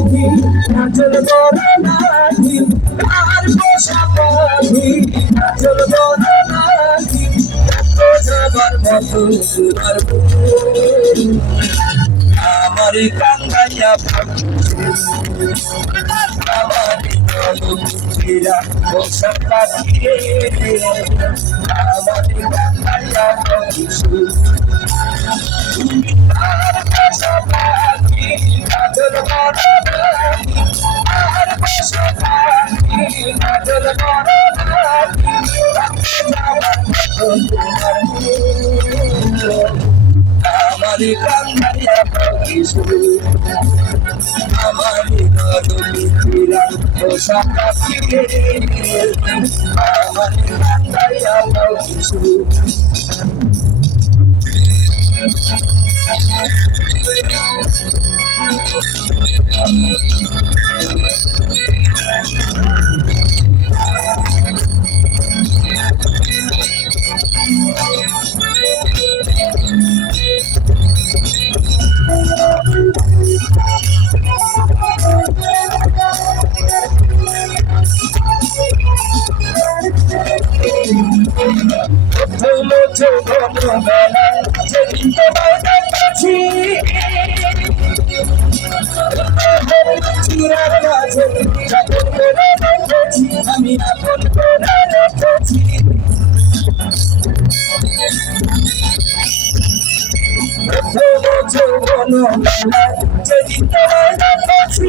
পাখি নাচল নাকি আর পোষা পাখি নাচল নাকি যাবার মতো আমার কাঙ্গাইয়া আমার আমার কান্দাইয়া পাখি আমার নদীরা পোষা পাখি আমার কান্দাইয়া পাখি হলো ছোটবেলা যেদিন তোমায় দেখেছি চিরার মাঝে যখন করে রেখেছি আমি আপন করে রেখেছি যেদিন তোমায় দেখেছি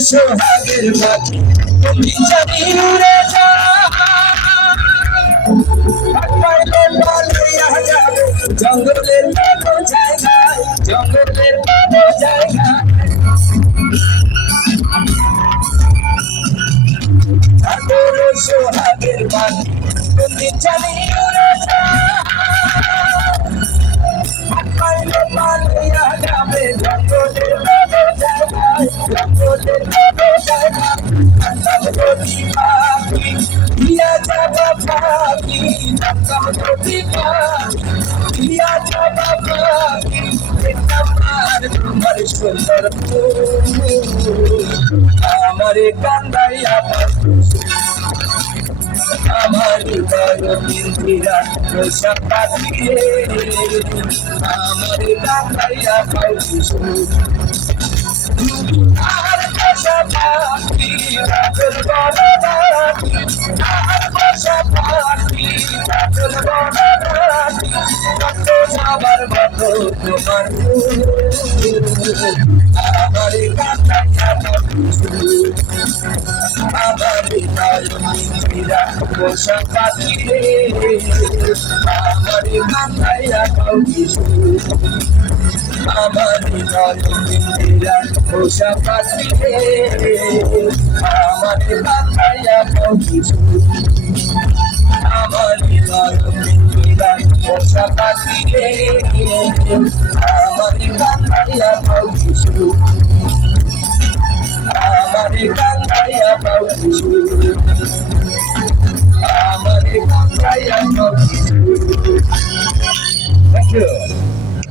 সোহাগের পাখি তুমি জানি উড়ে যা। জঙ্গলের কোনো জায়গায়, জঙ্গলের জায়গায়। আদর সোহাগের তুমি জানি আমারে কান্দাইয়া পাখি আমার বিন্দিরা পোষা পাখি রে আমার কান্দাইয়া পাখি আর পোষা পাখি রাজল বড় আর পোষা পাখি রাজল বড় কত আমার আমার হৃদয় মিরা পোষা পাখি রে আমার মিরা পোষা পাখি আমার মাথায়া পাখি আমার হৃদয় মিরা